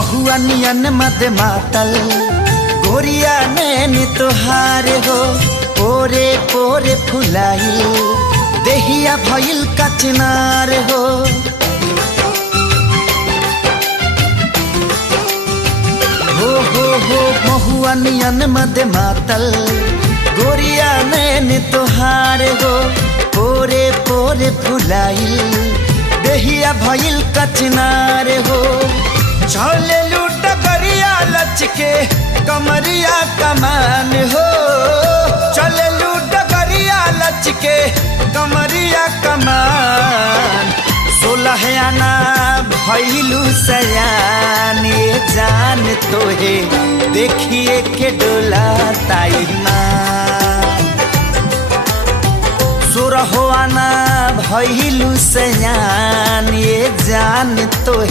महुआ नियन मद मातल गोरिया नैन तोहार हो, पोरे पोरे फुलाइल देहिया भइल कचनार हो। हो महुआ नियन मद मातल गोरिया नैन तोहार हो, पोरे पोरे फुलाइल देहिया भइल कचनार हो। चले लूट गरिया लचके कमरिया कमान हो, चले लूट गरिया लचके कमरिया कमान। 16 आना भइलू सयान, ये जान तोहे देखिए के डोला ताई मान। 16 आना भइलू सयान, ये जान तोहे